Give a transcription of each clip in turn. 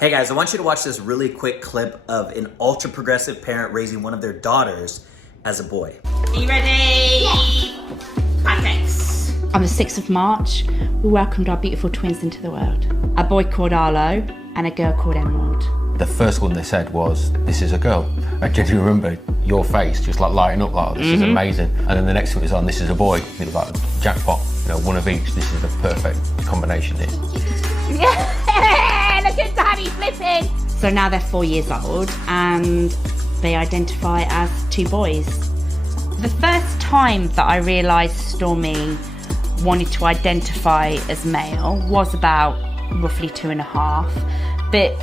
Hey guys, I want you to watch this really quick clip of an ultra progressive parent raising one of their daughters as a boy. Are you ready? Yeah. Perfect. On the 6th of March, we welcomed our beautiful twins into the world. A boy called Arlo and a girl called Emerald. The first one they said was, "This is a girl." I genuinely remember your face just like lighting up like, "This is amazing." And then the next one was on, "This is a boy." And it was like, jackpot, one of each. This is the perfect combination here. Yeah, look at Daddy flipping. So now they're 4 years old and they identify as two boys. The first time that I realised Stormy wanted to identify as male was about roughly 2.5, but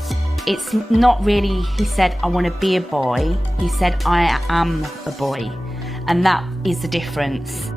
it's not really, he said, "I want to be a boy." He said, "I am a boy." And that is the difference.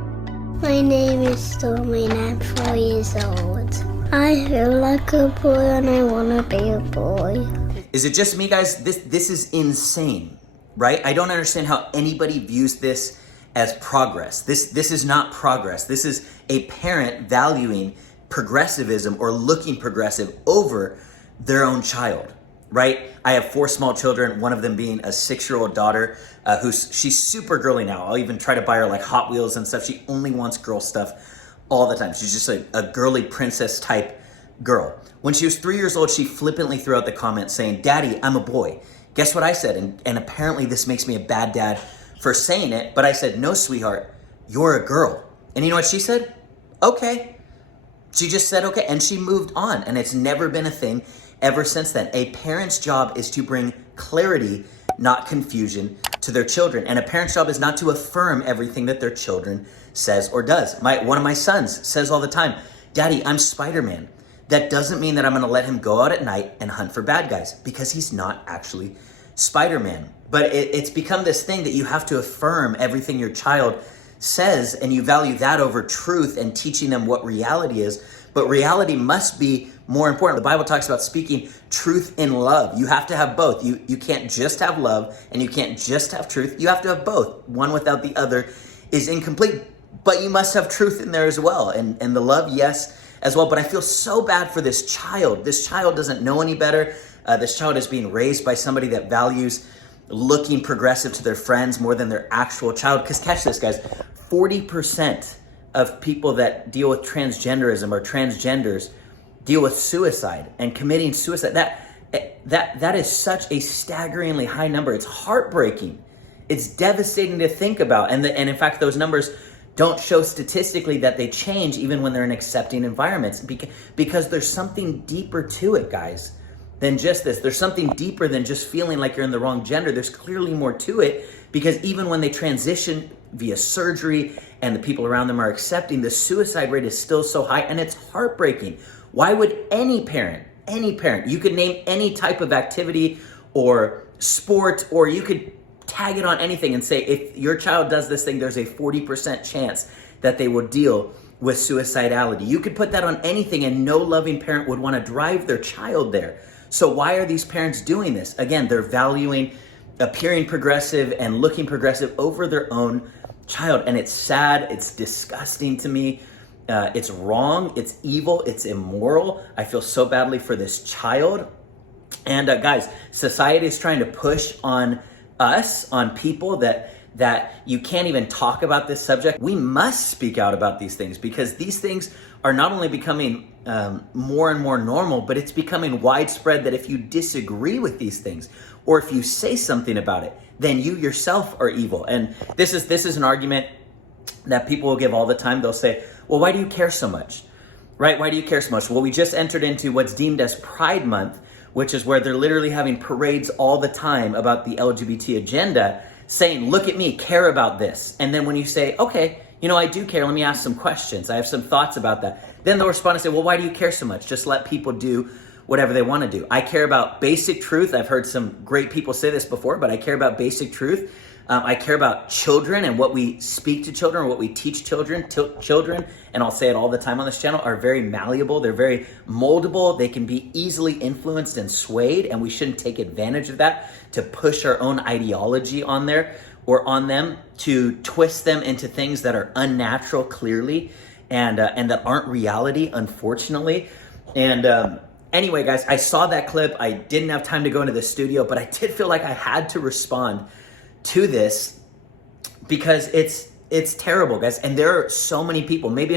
My name is Stormy and I'm 4 years old. I feel like a boy and I want to be a boy. Is it just me, guys? This is insane, right? I don't understand how anybody views this as progress. This is not progress. This is a parent valuing progressivism or looking progressive over their own child, right? I have 4 small children, one of them being a 6-year-old daughter she's super girly now. I'll even try to buy her like Hot Wheels and stuff. She only wants girl stuff all the time. She's just a girly princess type girl. When she was 3 years old, she flippantly threw out the comment saying, "Daddy, I'm a boy." Guess what I said? And apparently this makes me a bad dad for saying it, but I said, "No, sweetheart, you're a girl." And you know what she said? "Okay." She just said, okay, and she moved on, and it's never been a thing ever since then. A parent's job is to bring clarity, not confusion, to their children. And a parent's job is not to affirm everything that their children says or does. One of my sons says all the time, "Daddy, I'm Spider-Man." That doesn't mean that I'm gonna let him go out at night and hunt for bad guys, because he's not actually Spider-Man. But it's become this thing that you have to affirm everything your child says, and you value that over truth and teaching them what reality is. But reality must be more important. The Bible talks about speaking truth in love. You have to have both. You can't just have love and you can't just have truth. You have to have both. One without the other is incomplete, but you must have truth in there as well. And the love, yes, as well. But I feel so bad for this child. This child doesn't know any better. This child is being raised by somebody that values looking progressive to their friends more than their actual child. Because catch this, guys, 40% of people that deal with transgenderism or transgenders deal with suicide and committing suicide. That is such a staggeringly high number. It's heartbreaking. It's devastating to think about. And in fact, those numbers don't show statistically that they change even when they're in accepting environments, because there's something deeper to it, guys, than just this. There's something deeper than just feeling like you're in the wrong gender. There's clearly more to it, because even when they transition via surgery and the people around them are accepting, the suicide rate is still so high, and it's heartbreaking. Why would any parent, you could name any type of activity or sport, or you could tag it on anything and say, if your child does this thing, there's a 40% chance that they will deal with suicidality. You could put that on anything, and no loving parent would want to drive their child there. So why are these parents doing this? Again, they're valuing appearing progressive and looking progressive over their own child. And it's sad, it's disgusting to me. It's wrong, it's evil, it's immoral. I feel so badly for this child. And guys, society is trying to push on us, on people, that you can't even talk about this subject. We must speak out about these things, because these things are not only becoming more and more normal, but it's becoming widespread that if you disagree with these things, or if you say something about it, then you yourself are evil. And this is an argument that people will give all the time. They'll say, "Well, why do you care so much?" Right? Why do you care so much? Well, we just entered into what's deemed as Pride Month, which is where they're literally having parades all the time about the LGBT agenda, saying, "Look at me, care about this." And then when you say, "Okay, I do care, let me ask some questions, I have some thoughts about that," then they'll respond and say, "Well, why do you care so much? Just let people do whatever they want to do." I care about basic truth. I've heard some great people say this before, but I care about basic truth. I care about children and what we speak to children, or what we teach children. Children, and I'll say it all the time on this channel, are very malleable. They're very moldable. They can be easily influenced and swayed, and we shouldn't take advantage of that to push our own ideology on there or on them, to twist them into things that are unnatural, clearly, and that aren't reality, unfortunately. And Anyway, guys, I saw that clip. I didn't have time to go into the studio, but I did feel like I had to respond to this because it's terrible, guys. And there are so many people, maybe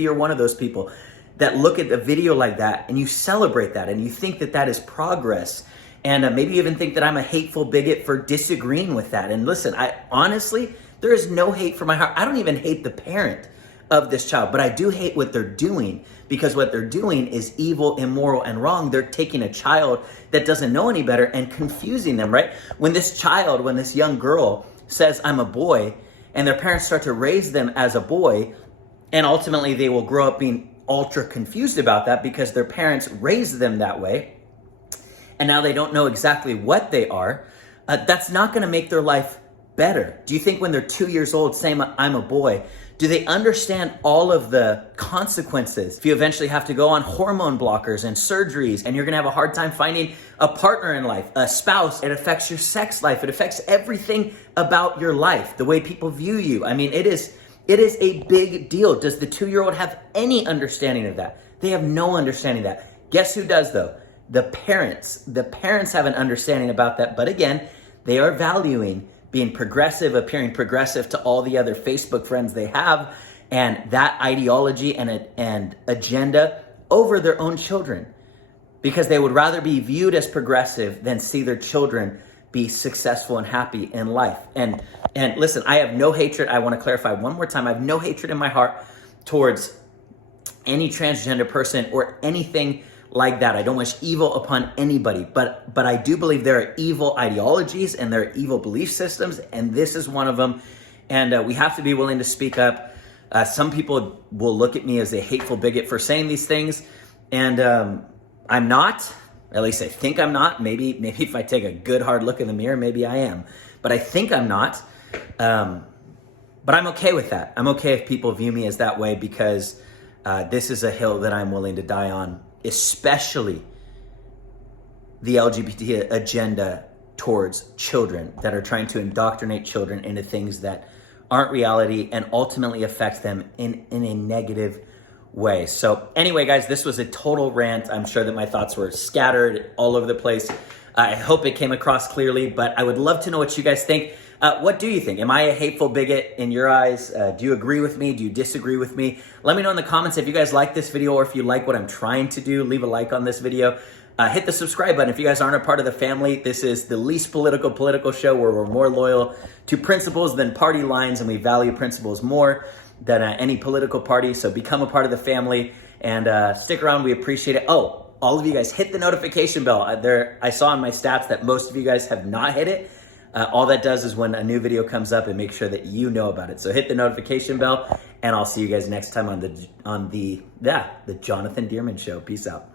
you're one of those people that look at the video like that and you celebrate that and you think that that is progress. And maybe you even think that I'm a hateful bigot for disagreeing with that. And listen, I honestly, there is no hate for my heart. I don't even hate the parent of this child, but I do hate what they're doing, because what they're doing is evil, immoral, and wrong. They're taking a child that doesn't know any better and confusing them, right? When this young girl says, I'm a boy, and their parents start to raise them as a boy, and ultimately they will grow up being ultra confused about that because their parents raised them that way, and now they don't know exactly what they are, that's not gonna make their life better. Do you think when they're 2 years old saying, I'm a boy, do they understand all of the consequences if you eventually have to go on hormone blockers and surgeries, and you're gonna have a hard time finding a partner in life, a spouse? It affects your sex life. It affects everything about your life, the way people view you. I mean, it is a big deal. Does the 2-year-old have any understanding of that? They have no understanding of that. Guess who does though? The parents. The parents have an understanding about that, but again, they are valuing being progressive, appearing progressive to all the other Facebook friends they have, and that ideology and agenda over their own children, because they would rather be viewed as progressive than see their children be successful and happy in life. And listen, I have no hatred. I want to clarify one more time. I have no hatred in my heart towards any transgender person or anything like that. I don't wish evil upon anybody, but I do believe there are evil ideologies and there are evil belief systems, and this is one of them. And we have to be willing to speak up. Some people will look at me as a hateful bigot for saying these things, and I'm not. At least I think I'm not. Maybe if I take a good hard look in the mirror, maybe I am. But I think I'm not. But I'm okay with that. I'm okay if people view me as that way, because this is a hill that I'm willing to die on, especially the LGBT agenda towards children that are trying to indoctrinate children into things that aren't reality and ultimately affect them in a negative way. So anyway, guys, this was a total rant. I'm sure that my thoughts were scattered all over the place. I hope it came across clearly, but I would love to know what you guys think. What do you think? Am I a hateful bigot in your eyes? Do you agree with me? Do you disagree with me? Let me know in the comments if you guys like this video or if you like what I'm trying to do. Leave a like on this video. Hit the subscribe button if you guys aren't a part of the family. This is the least political show where we're more loyal to principles than party lines, and we value principles more than any political party. So become a part of the family and stick around. We appreciate it. Oh, all of you guys, hit the notification bell. I saw on my stats that most of you guys have not hit it. All that does is when a new video comes up, and make sure that you know about it. So hit the notification bell, and I'll see you guys next time on the Jonathan Dearman Show. Peace out.